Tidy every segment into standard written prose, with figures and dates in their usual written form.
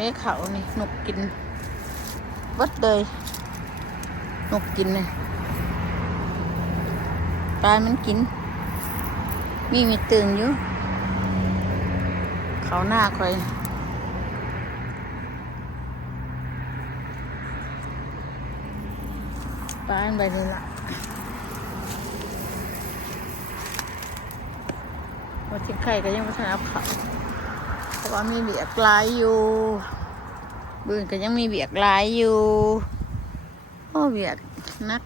นี้เขานี่นกกินวัดเลยนกกินเลยปลามันกินมีตึงอยู่เขาหน้าคอยปลาไปเลยละวันที่ไข่ก็ยังไม่ทันเอาเขาเพราะว่ามีเบียกลายอยู่บืนก็ยังมีเบียกลายอยู่โอ้เบียกนัก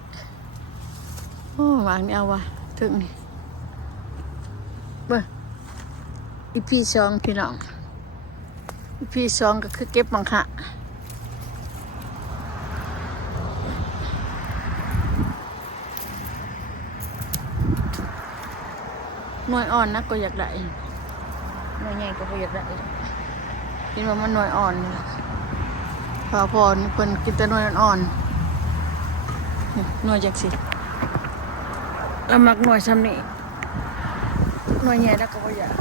โอ้วางนี่เอาวะถึงนี่เบ้ออีพี่ซองพี่น้องอีพี่ซองก็คือเก็บมังคะหน่วยอ่อนนะก็อยากได้หน่วยใหญ่ก็อยากได้กินว่ามันหน่วยอ่อนพอนี่เพิ่นกินแต่หน่วยอ่อนหน่วยจักสิแล้วมักหน่วยซ้ำนี่หน่วยใหญ่แล้วก็บ่อยาก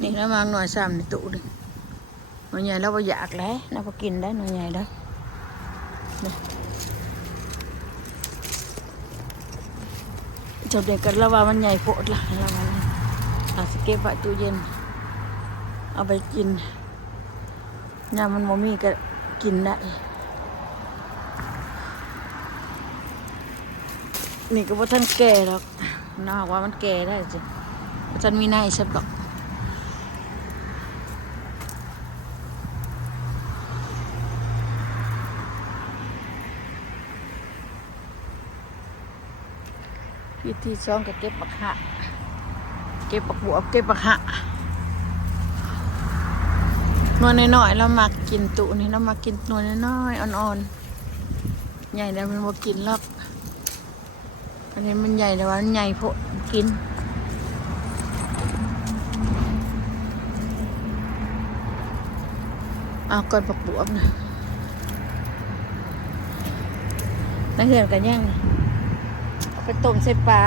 นี่แล้วมักหน่วยซ้ำในตู้นึงหน่วยใหญ่แล้วบ่อยากแล้วแล้วก็กินได้หน่วยใหญ่ได้จบเด็กกันแล้วว่ามันใหญ่โพดละแล้วมันอาจจะเก็บไว้ตู้เย็นเอาไปกินยามมันบ่มีก็กินได้นี่ก็บ่ทันแก่หรอกน่าว่ามันแก่ได้จ้ะบ่ทันมีในใช่ปะพิธีซ้อมก็เก็บบักหะเก็บบักบวบเก็บบักหะนวลน้อยๆเรามากินตุนี่เรามากินนวลน้อยๆอ่อนๆใหญ่แล้วมันบ่กินหรอกอันนี้มันใหญ่แต่ว่ามันใหญ่โพดกินเอาก่อนบักบวบนะนักเรียนกันยังเอาไปต้มใส่ปลา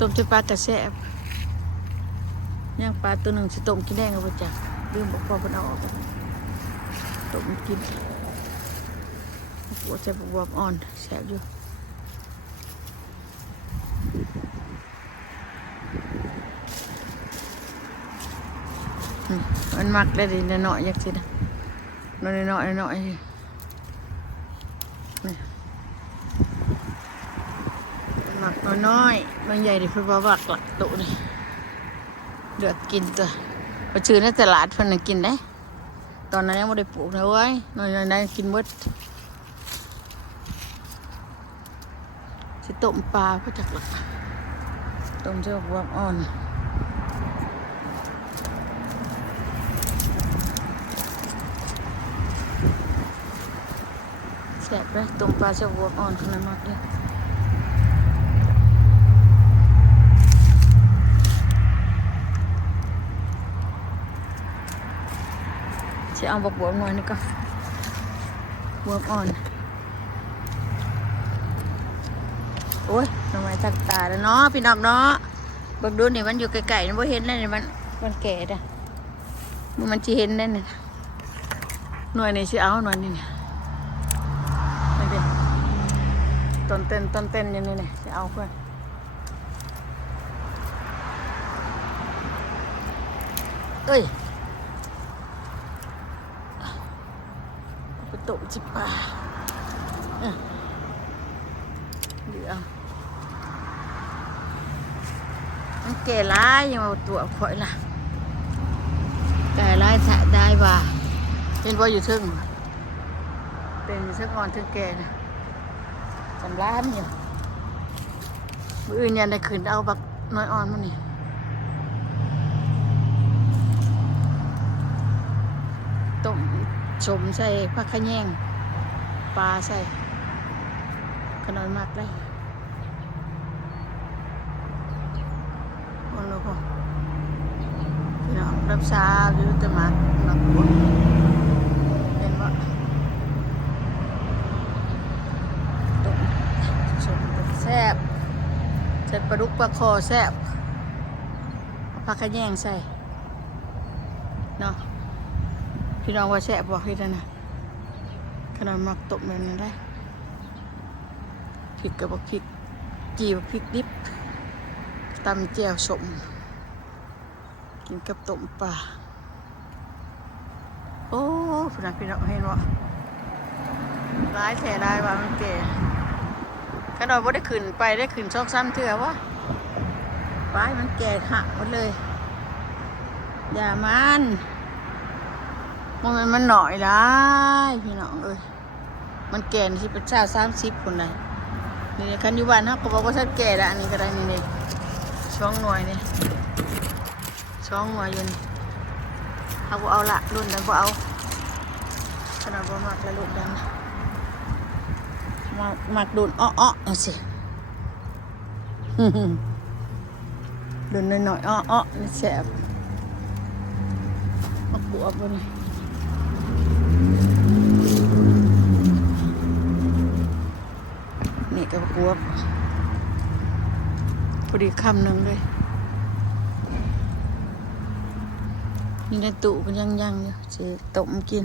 ต้มใส่ปลากระแซบย่างปลาตัวหนึ่งสิต้มกินได้ก็บ่จักลืมบอกพ่อเพิ่นเอาออกต้มกินหัวใจบวบอ่อนแซ่บอยู่มันมักได้ดีน้อยๆจักสินะน้อยๆนี่มักน้อยๆมันใหญ่ดิเพิ่นบ่มักละตุนี่เลือกกินตัวไปซื้อในตลาดเพิ่นน่ะกินได้ตอนนั้นยังไม่ได้ปลูกนะเว้ยน้อยๆได้กินหมดสิต้มปลาก็จักหลักต้มเจ้าบวบอ่อนแซ่บเลยต้มปลาเจ้าบวบอ่อนขนาดนั้นเลยจะเอาบวบหน่อยนี่ก็บวบอ่อนโอ้ยทำไมตักตาแล้วเนาะพี่น้องเนาะเบิ่งดูนี่มันอยู่ไกลๆมันไม่เห็นเลยนี่มันแก่ด่ะมันจะเห็นได้เนี่ยหน่วยนี่สิเอาหน่วยนี่เนี่ยนี่ดิต้นเต้นอย่างนี้เนี่ยสิเอาเพื่อนเอ้ยไปตกจิบป่าเดี๋ยวมันแก่ร้ายยังเอาตัวข่อยล่ะแก่ร้ายถ่ายได้บ่าเป็นว่าอยู่ทึ่งเป็นอยู่ทึ่งอ่อนทึ่งแก่นะสำล้านอยู่มืออื่นยันได้ขืนเอาบักน้อยอ่อนมานี่ต้มสมใส่ผักขะแยงปลาใส่ขนมมากเลยโอ้โหพี่น้องรับซาอยู่แต่มากบุญเห็นว่าต้มสมแซ่บใส่ ปลาดุกปลาคอแซ่บเอาผักขะแยงใส่เนาะพี่น้องว่าแซ่บบอกให้ด้วยนะขนาดมักตบแบบนั้นได้พริกกับพริกจีบพริกดิบตำแจ่วสมกินกับต้มปลาโอ้พี่น้องเห็นว่าร้ายแท้ได้ว่ามันแก่ขนาดว่าได้ขึ้นไปได้ขึ้นช่องซ้ำเถื่อวะไปมันแก่หักหมดเลยอย่ามันหน่อยได้พี่น้องเอ้ยมันแก่ที่เป็น30คนเลยนี่คันอยู่บ้านเขาก็บอกว่าถ้าแก่ละอันนี้ก็ได้นี่ช่องหน่วยนี่ช่องหน่วยอยู่นี่เขาก็เอาละรุ่นนั้นก็เอาขนาดว่ามากละรุ่นนั้นมากดุนอ้อเอาสิดุนหน่อยอ้อนี่แสบมักบวบเลยนี่ก็บวบพอดีคำหนึ่งเลยนี่ในตู้ก็ยังอยู่จะต้มกิน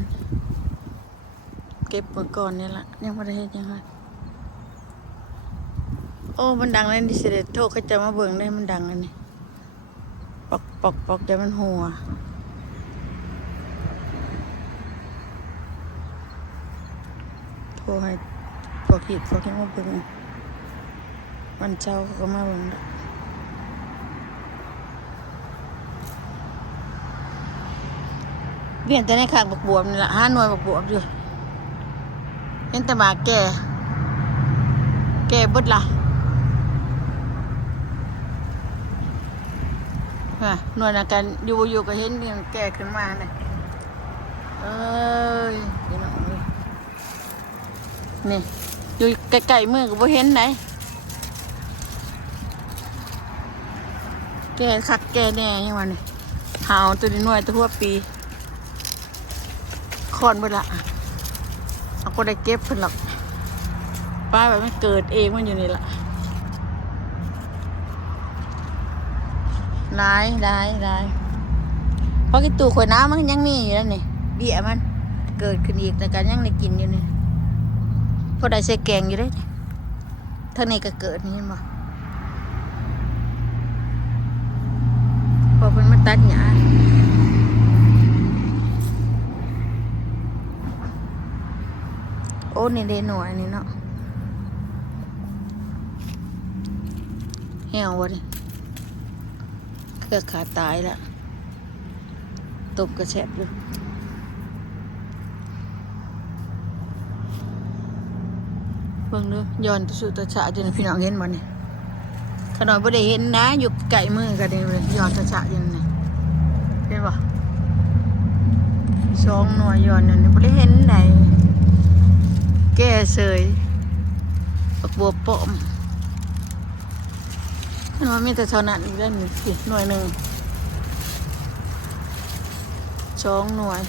เก็บไว้ก่อนนี่แหละยังไม่ได้เห็นยังไงโอ้มันดังเลยดิสิเดโทษเขาจะมาเบิ่งได้มันดังเลยนี่ปอกจะมันหัวโทรให้พวกหิดพวกนี้มาเบิ่งวันเช้าเขาก็มาเบิ่งเวียนแต่ในข้างบักบวบนี่แหละ5 หน่วยบักบวบอยู่เห็นแต่หมาแก่เบิดละหน่วยนักการอยู่ก็เห็นเนี่ยแก่ขึ้นมาเนี่ยเอ้ยพี่น้องนี่อยู่ไกลๆมือก็บ่เห็นไหนแก่คักแก่แน่ยังวันนี้หาวตัวนี้หน่วยตัวหัวปีคอนเบิดละเอาก็ได้เก็บเพิ่นหรอกป้าแบบมันเกิดเองมันอยู่นี่แหละร้ายเพราะกินตู่ข่อยน้ำมันยังมีอยู่แล้วนี่เบี้ยมันเกิดขึ้นอีกแต่การยังได้กินอยู่นี่พอได้ใส่แกงอยู่ได้ท่านี้ก็เกิดนี่เห็นบ่พอเพิ่นมาตัดหญ้าโอ้นี่เดหน่อยนี่เนาะเหี่ยววะนี่เครือขาตายแล้วตบกระแฉบอยู่เบิ่งเด้อย้อนสุดตาฉะจนพี่น้องเห็นบ่นี่ขนาดบ่ได้เห็นนะอยู่ไกลมือกันเลยย้อนตาฉะจนนี่เห็นบ่2 หน่วยย้อนนั่นบ่ได้เห็นไหนแก่เสยบักบัวป้อมมันมีแต่เท่านั้นอีกแล้วนี่สิหน่วยหนึ่ง2 หน่วย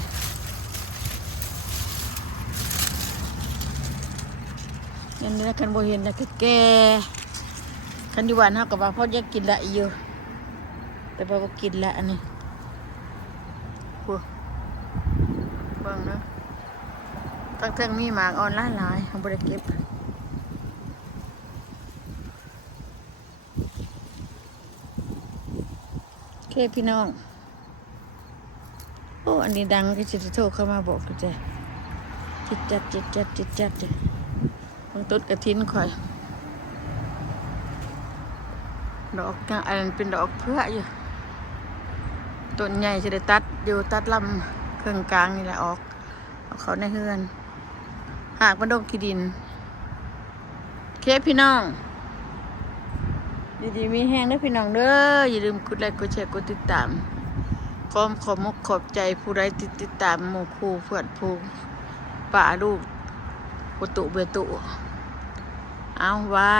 ยันนี้นะคันโบเห็นนะก็แก่คันอยู่บ้านเฮากับว่าพ่อแยกกินละอยู่แต่พ่อก็กินละอันนี้พวกเบิ่งเนาะตั้งแต่มีหมากอ่อนหลายเขาบ่ได้เก็บโอเคพี่น้องโอ้อันนี้ดังก็จะโทรเข้ามาบอกกูจ้ะจิตจัดบางต้นกระถินข่อยดอกอันนั้นเป็นดอกเพื่ออยู่ต้นใหญ่จะได้ตัดอยู่ตัดลำเครื่องกลางนี่แหละออกเอาเขาในเฮือนหากมันดงขี้ดินเคพี่น้องดีๆมีแห้งได้พี่น้องเด้ออย่าลืมกดไลค์กดแชร์กดติดตามขอบใจผู้ใดติดตามหมู่คู่เพื่อนผู้ป่าลูกประตูเบือตุเอาไว้